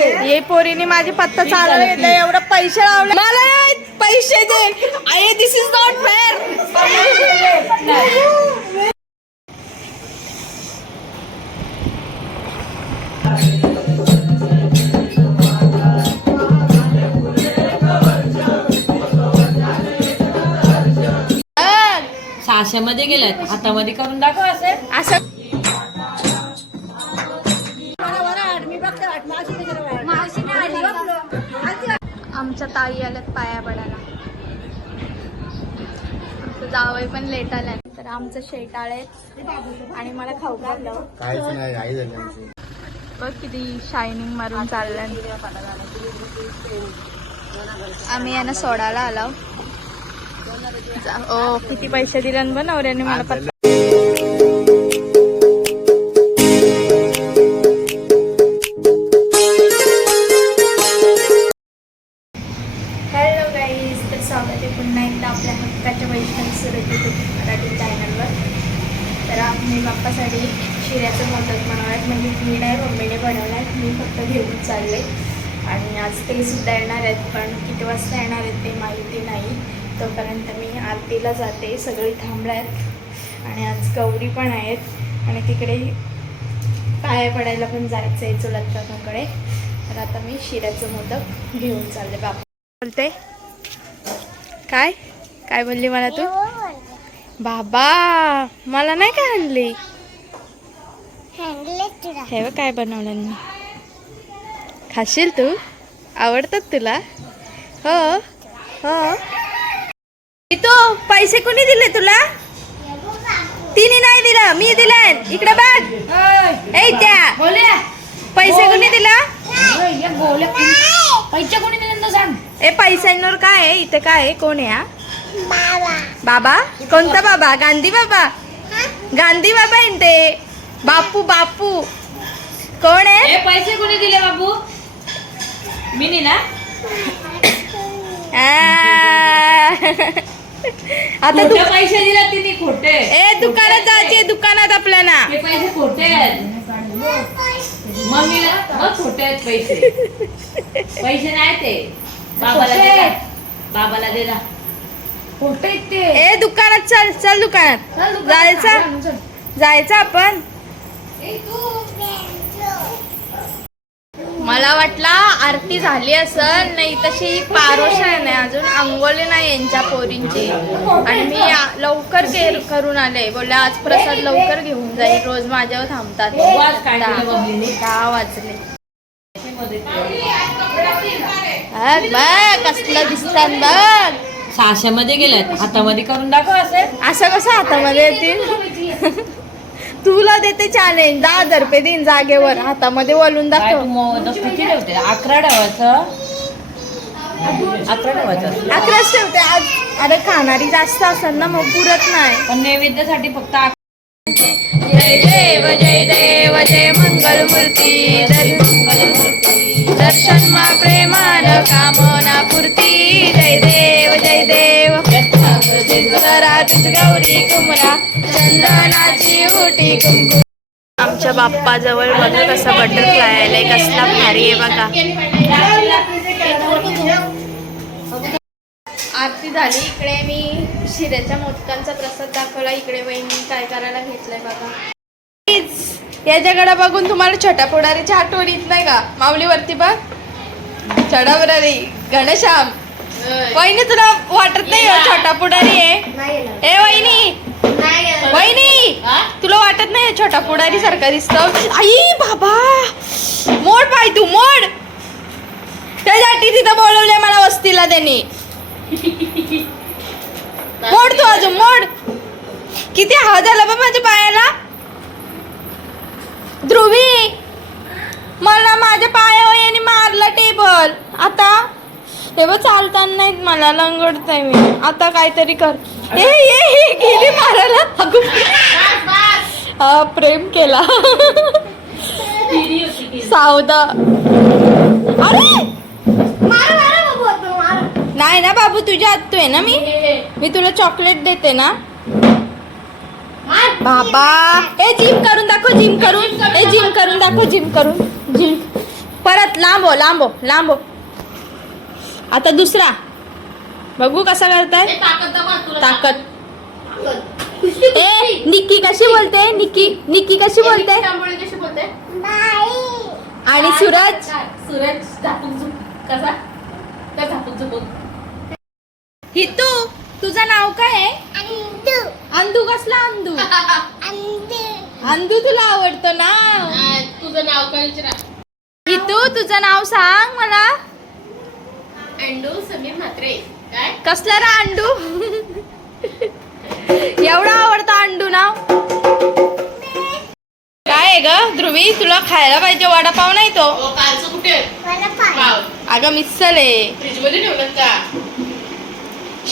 ये पोरीने माझे पत्ता चालवला. घेतला एवढं पैसे लावले. मला नाही पैसे दे. I this is not fair सहाशेमध्ये गेल्यात. हातामध्ये करून दाखव असे. असं आमच्या ताई आल्यात पाया पडायला. आमचं जावई पण लेट आलाय. तर आमचं शेट आलेत आणि मला खाऊ घातलं. काहीच नाही आई झाली आमची. बघ किती शायनिंग मारून चाललंय. आम्ही यांना सोडायला आलो. ओ किती पैसे दिले बघ नवऱ्याने मला पत्ता हक्काच्या सुरत मराठी चॅनलवर तर मी बाप्पासाठी शिऱ्याचं मोदक बनवल्यात म्हणजे मी नाही मम्मीने बनवल्यात मी फक्त घेऊन चालले. आणि आज ते सुद्धा येणार आहेत पण किती वाजता येणार आहेत ते माहिती नाही. तोपर्यंत मी आरतीला जाते सगळी थांबल्यात आणि आज गौरी पण आहेत. आणि तिकडे पाया पडायला पण जायचं आहे चुलत तर आता मी शिऱ्याचं मोदक घेऊन चालले बाप्पा. बोलते? काय? काय बोलली मला तू? बाबा मला नाही काय आणली? हे काय बनवलं मी. खाशील तू? आवडतात तुला? हो हो. तू पैसे कोणी दिले तुला? तिने नाही दिलं मी दिलं इकडे बघ. ए त्या. पैसे कोणी दिला? पैसे कोणी दिले सांग. ए पैशांवर काय आहे? इथे काय आहे? कोण आहे? बाबा. कोणता बाबा? गांधी बाबा? गांधी बाबा आहे ते? बापू बापू. कोण आहे? पैसे कोणी दिले बाबू मी आ. आता तू खोटे पैसे दिले तिने खोटे. ए दुकानात जायचे दुकानात आपल्याला. हे पैसे खोटे आहेत. मम्मीला मग खोटे आहेत पैसे. पैसे नाही ते. बाबाला दे. बाबाला दे ते ए दुकानात चल चल दुकानात. जायचं? जायचं आपण? मला वाटला आरती झाली असल नाही तशी पारोश आहे नाही अजून अंघोळी नाही यांच्या पोरींची. आणि मी लवकर के- करून आले. बोलले आज प्रसाद लवकर घेऊन जाईल रोज माझ्यावर थांबतात. दहा वाजले. बघ कसलं दिसतात बघ. सहाशे मध्ये गेल्यात. हातामध्ये करून दाखव असे. असं कसं हातामध्ये येतील? तुला देते चॅलेंज दहा हजार रुपये देईन जागेवर. हातामध्ये वळून दाखव. किती ठेवते? अकरा ठेवायचं? अकरा ठेवायचं अकराच ठेवते. अरे खाणारी जास्त असेल ना मग पुरत नाही. पण नैवेद्यासाठी फक्त. जय देव जय देव जय मंगल मूर्ती दर्शन मा प्रेमान कामना पूर्ती. जय देव. राजूच गौरी कुमरा चंदनाची उटी कुमकुम आमच्या बाप्पाजवळ बघा कसा बटरफ्लाय आलाय कसला भारी आहे बघा. आरती झाली. इकडे मी शिऱ्याच्या मोदकांचा प्रसाद दाखवला. इकडे वहिनी काय करायला घेतलंय बघा. याच्याकडे बघून तुम्हाला छोट्या पुढारीची आठवण येत नाही का? माऊलीवरती बघ. पुढारी घनश्याम. वहिनी तुला वाटत नाही हो छोटा पुढारी आहे? ए वहिनी. वहिनी. तुला वाटत नाही छोटा पुढारी सारखा दिसतो? आई बाबा. मोड पाय तू मोड. त्यासाठी तिथं बोलवलंय मला वस्तीला त्यांनी. मोड तू अजून मोड. किती हा झाला बा माझ्या पायाला. ध्रुवी. मला माझ्या पायावर यांनी मारला टेबल आता हे बघ चालताना नाही मला लंगडतय मी. आता काहीतरी कर. ए ये हे गेली मारायला. हा प्रेम केला. सावदा. अरे! नाही ना बाबू तुझ्या हात तू आहे ना मी मी तुला चॉकलेट देते ना? बाबा. ए जिम करून दाखव जिम करून. ए जिम करून दाखव जिम करून. जिम परत लांबो लांबो लांबो आता दुसरा. बघू कसा करताय. ताकद ए निक्की कशी बोलते? निक्की निक्की कशी बोलते? आणि सूरज? सूरज कसा? हितू तुझं नाव काय आहे? अंदू. कसला अंदू? अंदू. तुला आवडतो ना. तुझं नाव काय विचारा. हितू तुझं नाव सांग मला. अंडू समीर म्हात्रे. काय? कसला रा अंडू? एवढा आवडतं अंडू नाव? काय आहे ग ध्रुवी? तुला खायला पाहिजे वडापाव नाही तो. कालचं कुठे? पाव. अगं मिसल आहे. फ्रीजमध्ये ठेवलं का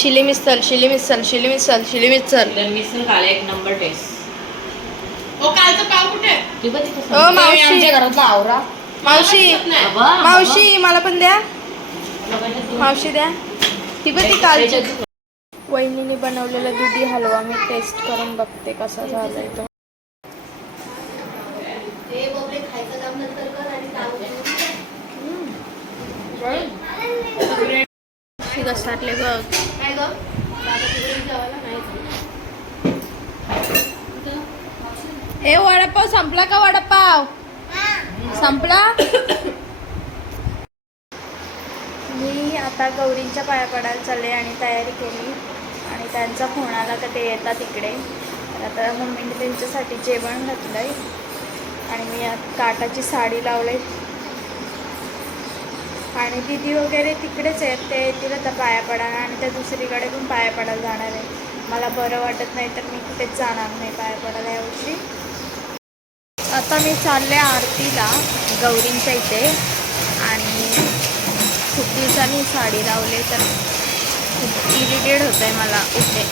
शिली मिसल शिली मिसल शिली मिसल शिली मिसल मिसळ खाला एक नंबर टेस्ट ओ कालचं पाव कुठे? ओ मावशी. मावशी. मावशी मला पण द्या. मावशी द्या. ती पण ती कालची. वहिनीने बनवलेला दुधी हलवा मी टेस्ट करून बघते कसा झालाय तो. शी घसारले बघ. ए वडापाव संपला का वडापाव? संपला मी आता गौरींच्या पाया पडायला चालले आणि तयारी केली. आणि त्यांचा फोन आला का ते येतात इकडे. तर आता मम्मीने त्यांच्यासाठी जेवण घातलं आहे आणि मी आता काटाची साडी लावली आणि दिदी वगैरे तिकडेच आहेत. ते येतील आता पाया पडायला आणि त्या दुसरीकडे पण पाया पडायला जाणार आहे. मला बरं वाटत नाही तर मी कुठेच जाणार नाही पाया पडायला यावर्षी. आता मी चालले आरतीला गौरींच्या इथे. खूप दिवसांनी साडी लावले तर खूप इरिटेड होत आहे मला इथे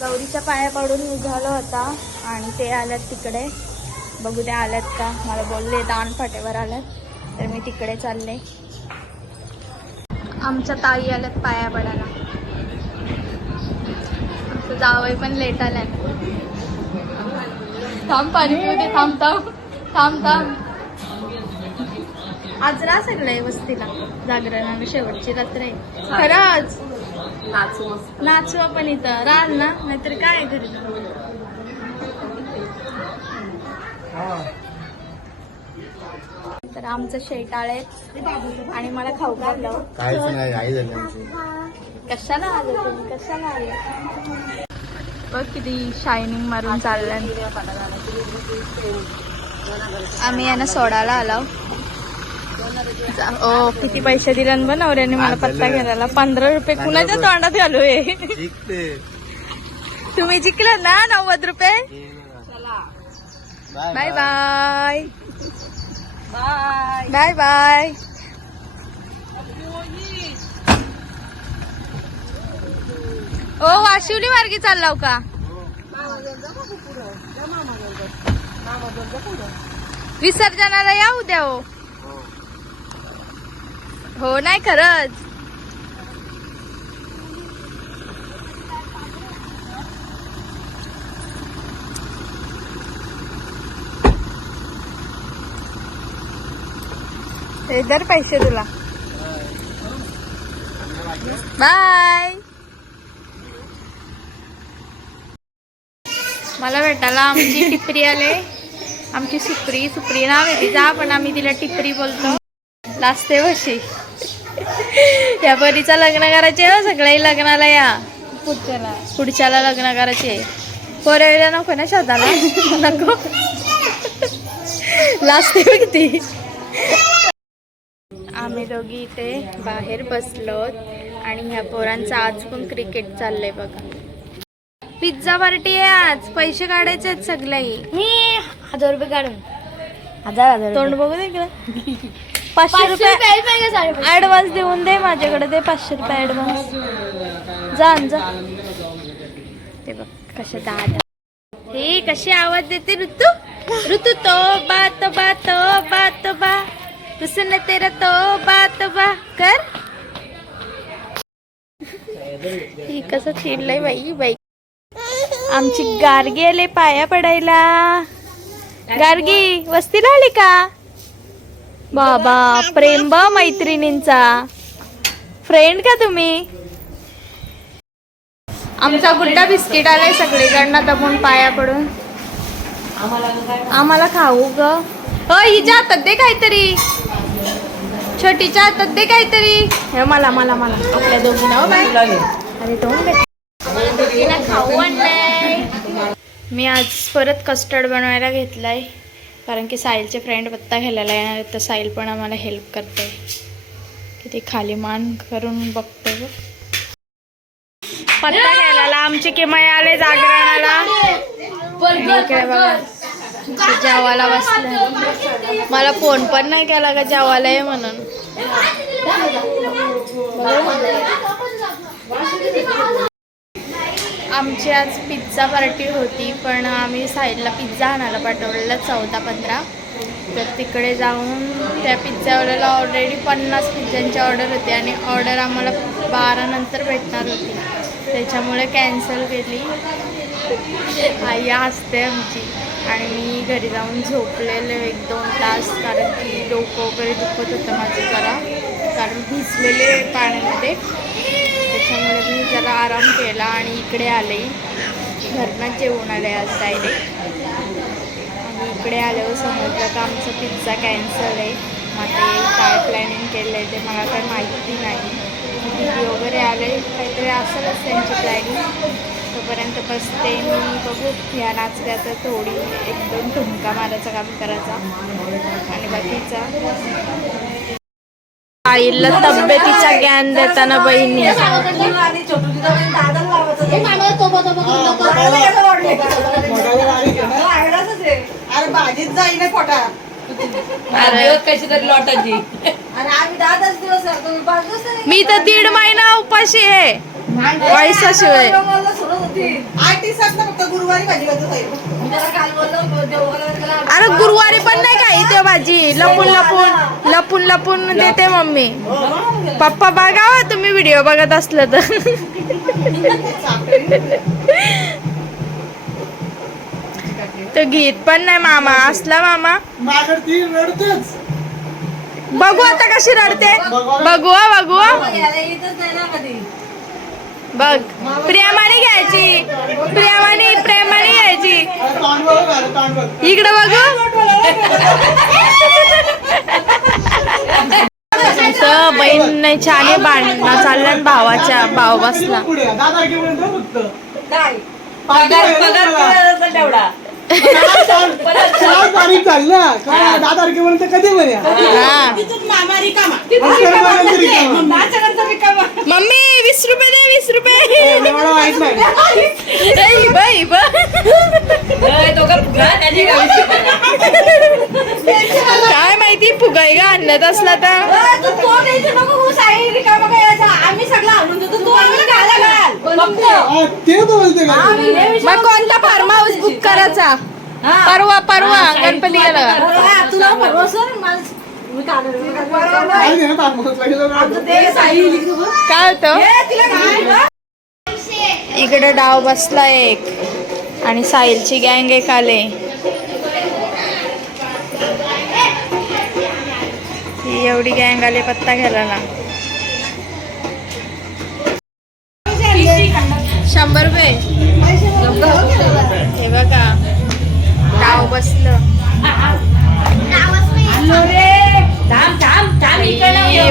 गौरीच्या पाया पडून निघालो होता आणि ते आल्यात तिकडे. बघू त्या आल्यात का? मला बोलले दान फाटेवर आल्यात तर मी तिकडे चालले. आमच्या ताई आल्यात पाया पडायला. आमचं जावई पण लेट आल्यात. थांब पाणी पिऊ थांब थांब. थांब थांब. आज रास आहे वस्तीला. जागरण शेवटची रात्र आहे. खरंच. नाचू मस्त. नाचू आपण इथं. राल ना नाहीतर काय घरी? तर आमचं शेटाळ आहे आणि मला खाऊ घातलं. काहीच नाही आई झाली आमची. कशाला आले तुम्ही? कशाला आले? बघ किती शायनिंग मारून चाललं आम्ही यांना सोडायला आलो. ओ किती पैसे दिले बा नवऱ्याने मला पत्ता घ्यायला. पंधरा रुपये कुणाच्या तोंडात घालू हे जिंकते. तुम्ही जिंकला ना नव्वद रुपये? Bye bye bye. Bye. Bye. Bye ओ वाशिवली मार्गी चाललाव का? विसर्जनाला या उद्या हो हो नाही खरंच. हे दर पैसे तुला. बाय. मला भेटायला आमची टिपरी आले. आमची सुप्री सुप्री नाव आहे तिचा पण आम्ही तिला टिपरी बोलतो. लास्ट वशी. या परीचं लग्न करायचे हो? सगळ्याही लग्नाला या. पुढच्याला. पुढच्याला लग्न करायचे. पोऱ्याला नको ना शोधाला नको? लास्ट किती आम्ही दोघी इथे बाहेर बसलो आणि ह्या पोरांचं आज पण क्रिकेट चाललंय बघा. पिझ्झा पार्टी आहे आज. पैसे काढायचे आहेत सगळ्याही मी हजार रुपये काढून. हजार हजार तोंड बघू दे पाचशे रुपये ऍडव्हान्स देऊन दे माझ्याकडे दे पाचशे रुपये ऍडव्हान्स जा जा. ते बघ कशा दादा हे कशी आवाज देते ऋतू? ऋतू तो बा तो बा तो बा तो बा. तुझं तेरा तो बा तो बा. कर. ही कसं चिडलंय बाई बाई. आमची गार्गी आले पाया पडायला. गार्गी वस्तीला आली का? बाबा प्रेम बा मैत्रिणींचा. फ्रेंड का तुम्ही? आमचा गुड्डा बिस्किट आलाय सगळीकडनं दमून पाया पडून आम्हाला खाऊ ग. हिच्या हातात दे काहीतरी. छोटीच्या हातात दे काहीतरी. हे मला मला मला. आपल्या दोघींना हो बाय. अरे दोन खाऊ आणलंय. मी आज परत कस्टर्ड बनवायला घेतलाय. कारण की साहिलचे फ्रेंड पत्ता घ्यायला येणार तर साहिल पण आम्हाला हेल्प करते किती खाली मान करून बघते ग पत्ता घ्यायला आमचे किमय आले जागरणाला बघा. जेवायला बसले मला फोन पण नाही केला का जेवायला आहे म्हणून. आमची आज पिझ्झा पार्टी होती पण आम्ही साईडला पिझ्झा आणायला पाठवलेला चौदा पंधरा. तर तिकडे जाऊन त्या पिझ्झावाल्याला ऑलरेडी पन्नास पिझ्झांची ऑर्डर होती आणि ऑर्डर आम्हाला बारा नंतर भेटणार होती. त्याच्यामुळे कॅन्सल केली. आई असते आमची. आणि मी घरी जाऊन झोपलेले एक दोन तास कारण की डोकं वगैरे दुखत होतं माझं जरा. कारण भिजलेले पाण्यामध्ये. त्याच्यामुळे मी जरा आराम केला आणि इकडे आले. घरनं जेवून आले आज डायरेक्ट आणि इकडे आल्यावर समजलं का आमचं पिझ्झा कॅन्सल आहे. मग काय प्लॅनिंग केलं आहे ते मला काही माहिती नाही. व्हिडिओ वगैरे आले काहीतरी असेलच त्यांची प्लॅनिंग तोपर्यंत बसते. मी बघू ह्या नाचल्याचं थोडी एक दोन ठुमका मारायचं काम करायचा. आणि बाकीचा. आईला तब्येतीचा ज्ञान देताना बहिणी. अरे भाजीत जाईना पोटात. कशी तरी लोटायची मी तर दीड महिना उपाशी आहे. देवघराला त्याला अरे गुरुवारी पण नाही का इथे भाजी? लपून लपून लपून लपून देते मम्मी. पप्पा बघा हो तुम्ही व्हिडिओ बघत असलं तर. तो गीत पण नाही मामा असला मामा. रडतेच. बघू आता कशी रडते. बघू बघू हा. बघ प्रेमाने घ्यायची. प्रेमाने प्रेमाने घ्यायची. इकडे बघू. बहीण छान भांडणं चालल्या भावाच्या भाव बसला काय? पगार पगार पगार तेवढा चार तारीख झाली. ना काय दहा तारखेपर्यंत कधी म्हणे? तिथून मामा रिकामा. अकरापर्यंत रिकामा. दहाच्या नंतर रिकामा. मम्मी. वीस रुपये दे वीस रुपये. एवढं माहीत नाही. ऐ, बाई, काय माहिती फुगाई का आणत असला तर. हो. आम्ही सगळं आणून देतो. तू ते बोलते मग कोणता फार्म हाऊस बुक करायचा? परवा परवा गणपती गेला. तुला. काय होतं. हे, तिला काय? इकडे डाव बसला एक. आणि साहिलची गँग एक आले. ही एवढी गँग आले पत्ता घ्यायला. शंभर रुपये हे बघा. बसलं.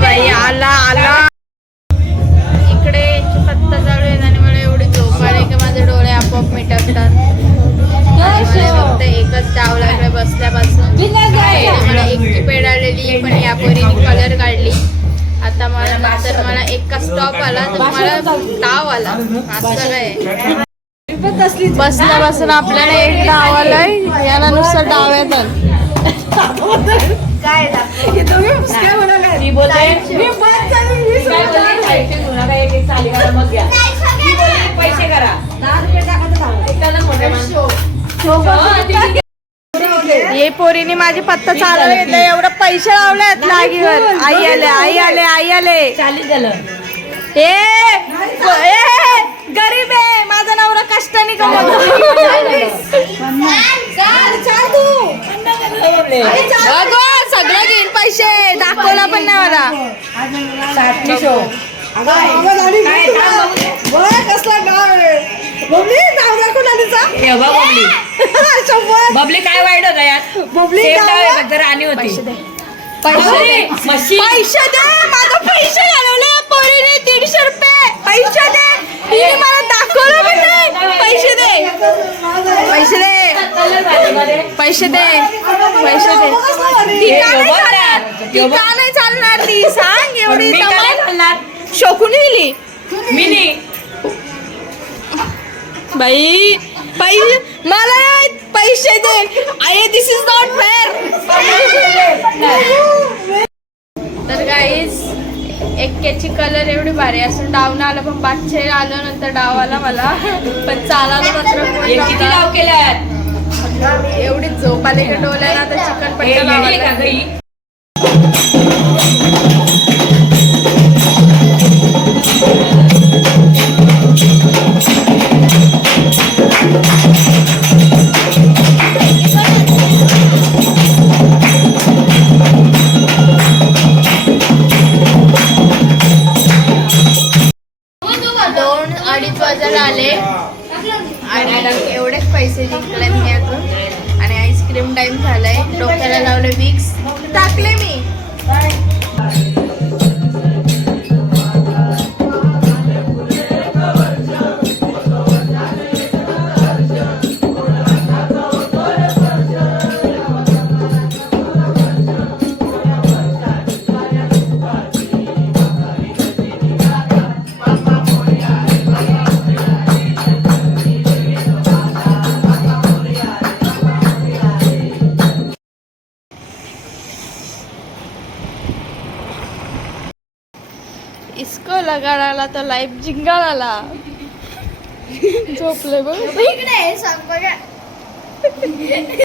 बाई आला आला. इकडे पत्ता आहे आणि मला एवढी माझे डोळे आपोआप मिटवतात एकच डाव लागला बसल्यापासून. एकटी पण या पोरीने कलर काढली. फक्त एकच डावला इकडे बसल्यापासून स्टॉप आला तर मला डाव आला. असं काय बसल्या बसून आपल्याला एक डाव आलाय याला नुसतं डाव येतात काय पैसे एक एक करा. मोठ्या माणसं- ये पोरीने माझे पत्ता चालू घेतला एवढं पैसे लावलेत लागीवर आई आले आई आले आई आले. ए, गरीब आहे. माझा नवरा कष्टाने कमवतो अगो सगळं घेईन पैसे. दाखवला पण नाही मला. कसला गाव आहे? बबली नाव दाखवून आली चा हे बघ बबली. शंभर. बबली काय वाईट होतं यात बबली सेम गाव डाव आहे. आहे, फक्त राणी होती. पैसे दे. माझं पैसे घालवले. पोरीने दीडशे रुपये. पैसे दे. तिने मला दाखवलं पण नाही. पैसे दे. पैसे दे. पैसे दे. पैसे दे. ती का नाही चालणार. ती का नाही चालणार? ती सांग एवढी मी काय तमाम घालणार शोकून दिली मी बाई पैसे मला पैसे दे. आई दिस इज नॉट फेअर तर गाईज एक्क्याची कलर एवढी भारी असून डाऊन आलं पण पाचशे आलं नंतर डाव आला मला. पण चालायला मात्र किती. डाव केल्यात. एवढी झोप आली का डोल्याला आता चिकन हे पट्टा येडी आहे माझा लाईफ जिंगा झाला झोपले बघ. इकडे सांग बघा.